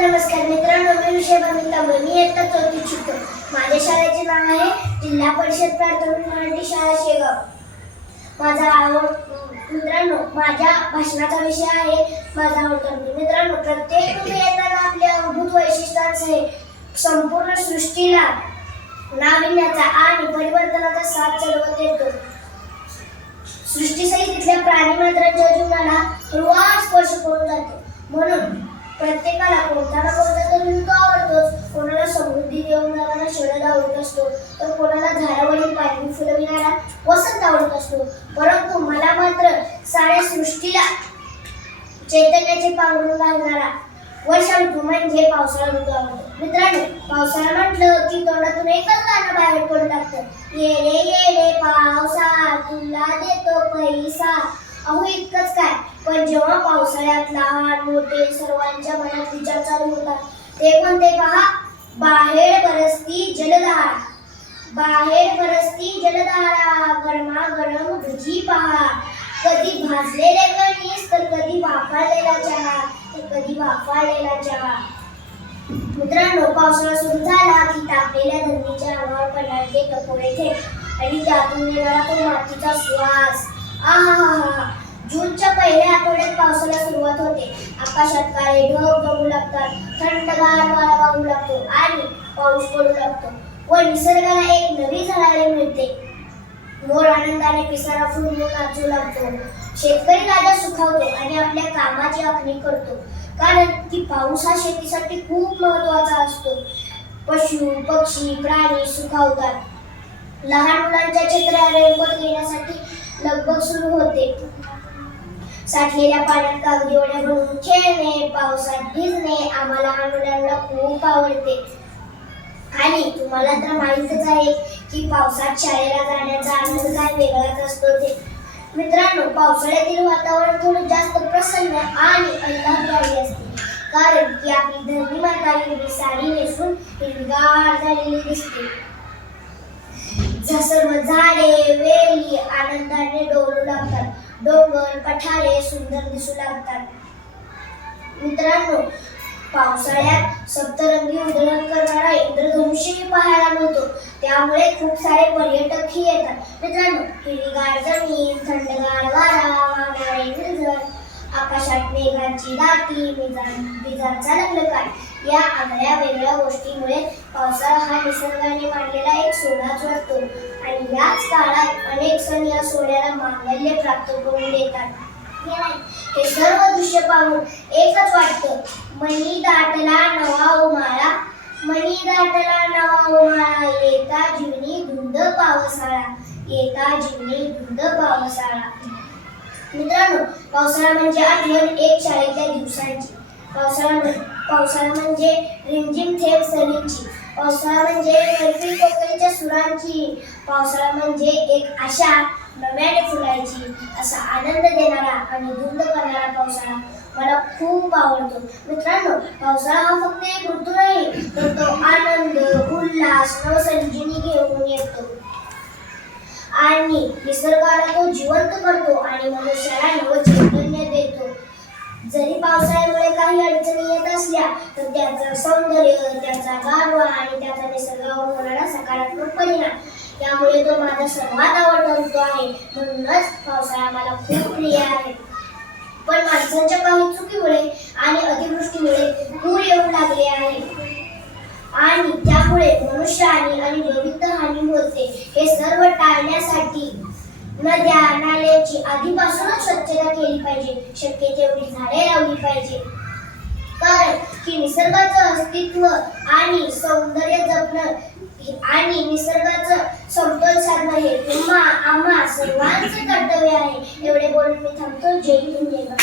नमस्कार मित्रांनो, मी विषय बघितला मी इयत्ता चौथीत शिकतो. माझ्या शाळेचे नाव आहे जिल्हा परिषद प्राथमिक मराठी शाळा शेगाव. मित्रांनो, माझ्या भाषणाचा विषय आहे माझा आवडता. मित्रांनो, प्रत्येक ऋतू येताना आपल्या अद्भुत वैशिष्ट्यांसह संपूर्ण सृष्टीला नाविन्याचा आणि परिवर्तनाचा साथ चढवत येतो. सृष्टीसहित तिथल्या प्राणी मात्रांच्या जीवनाला हळूवार स्पर्श करून जातो. म्हणून प्रत्येकाला कोणता ना कोणता तरी ऋतू आवडतोच. कोणाला समृद्धी देऊन जाणारा शरद आवडत असतो, तर कोणाला झाडावरील पाणी फुलविणारा वसंत आवडत असतो. परंतु मला मात्र साऱ्या सृष्टीला चैतन्याचे पांघरून घालणारा वर्षा ऋतू म्हणजे पावसाळा ऋतू आवडतो. मित्रांनो, पावसाळा म्हटलं की तोंडातून एकच गाणं बाहेर पडू लागतं, ये रे पावसा तुला देतो पैसा. अहो, इतकंच काय, पण जेव्हा पावसाळ्यात लहान मोठे सर्वांच्या मनात विचार चालू होतात ते कोणते पहा. बाहेर बरसती जलधारा, बाहेर बरसती जलधारा, गरमागरम भजी पहा. कधी भाजलेले कणीस तर कधी वाफाळलेला चहा, तर कधी वाफाळलेला चहा. मित्रांनो, पावसाळा सुरू झाला की तापलेल्या धरणीच्या अंगावर पडणारे टपोरे थेंब आणि त्यातून येणारा तो मातीचा श्वास. आहा, जूनच्या पहिल्या आठवड्यात पावसाला सुरुवात होते. आकाशात काळे ढग जमू लागतात, थंडगार वारा वाहू लागतो आणि पाऊस पडू लागतो व निसर्गाला एक नवी झळाळी मिळते. मोर आनंदाने पिसारा फुलून नाचू लागतो. शेतकरी राजा सुखावतो आणि आपल्या कामाची आखणी करतो, कारण की पाऊस हा शेतीसाठी खूप महत्त्वाचा असतो. पशु पक्षी प्राणी सुखावतात. लहान मुलांच्या चित्राला रेनकोट घेण्यासाठी लगबग सुरू होते. साठलेल्या पाण्यात कागदी ओढ्या बनवून खेळणे, पावसात भिजणे आम्हाला लहान मुलांना खूप आवडते. आणि तुम्हाला तर माहीतच आहे की पावसात शाळेला जाण्याचा आनंद काय वेगळाच असतो ते. मित्रांनो, पावसाळ्यातील वातावरण थोडं जास्त प्रसन्न आणि आल्हाददायी असते, कारण की आपली धरणी माता हिरवी साडी नेसून हिरवीगार झालेली दिसते. सर्व झाडे वेली आनंदाने डोलू लागतात. डोंगर पठारे सुंदर दिसू लागतात. मित्रांनो, पावसाळ्यात सप्तरंगी उधळण करणारा इंद्रधनुष्यही पाहायला मिळतो. त्यामुळे खूप सारे पर्यटकही येतात. मित्रांनो, हिरवीगार जमीन, थंडगार वारा, वाहणारे निर्झर, आकाशात मेघांची दाटी, विजांचा लखलखाट या आगळ्या वेगळ्या गोष्टीमुळे पावसाळा हा निसर्गाने मांडलेला एक सोहळाच वाटतो. आणि याच काळात अनेक सण या सोहळ्याला मांगल्य प्राप्त करून देतात. हे सर्व दृश्य पाहून एकच वाटतं, मणी दाटला नवा उमाळा, मणी दाटला नवा उमाळा, येता जीवनी धुंद पावसाळा, येता जीवनी धुंद पावसाळा. मित्रांनो, पावसाळा म्हणजे आठवण एक शाळेच्या दिवसांची. पावसाळा म्हणजे रिमझिम थेंब सरींची. पावसाळा म्हणजे मैफिल कोकिळेच्या सुरांची. पावसाळा म्हणजे एक आशा नव्याने फुलायची. असा आनंद देणारा आणि धुंद करणारा पावसाळा मला खूप आवडतो. मित्रांनो, पावसाळा हा फक्त एक ऋतू नाही, तर तो आनंद, उल्हास, नवसंजीवनी घेऊन येतो आणि निसर्गाला तो जिवंत करतो आणि मनुष्याला नवचैतन्य देतो. जरी पावसाळ्यामुळे काही अडचणी येत असल्या तर त्याचं सौंदर्य, त्याचा गारवा आणि त्याचा निसर्गावर होणारा सकारात्मक परिणाम यामुळे तो माझा सर्वात आवडता ऋतू आहे. म्हणूनच पावसाळा मला खूप प्रिय आहे. पण माणसांच्या काही चुकीमुळे आणि अतिवृष्टीमुळे पूर येऊ लागले आहे आणि त्यामुळे मनुष्य आणि विविध हानी होते. हे सर्व टाळण्यासाठी नद्या नाल्यांची आधीपासूनच स्वच्छता केली पाहिजे. शक्य तेवढी झाडे लावली पाहिजे, कारण की निसर्गाचं अस्तित्व आणि सौंदर्य जपणं आणि निसर्गाचं समतोल साधणं हे आम्हा सर्वांचे कर्तव्य आहे. एवढे बोलून मी थांबतो. जय हिंद, जय भारत.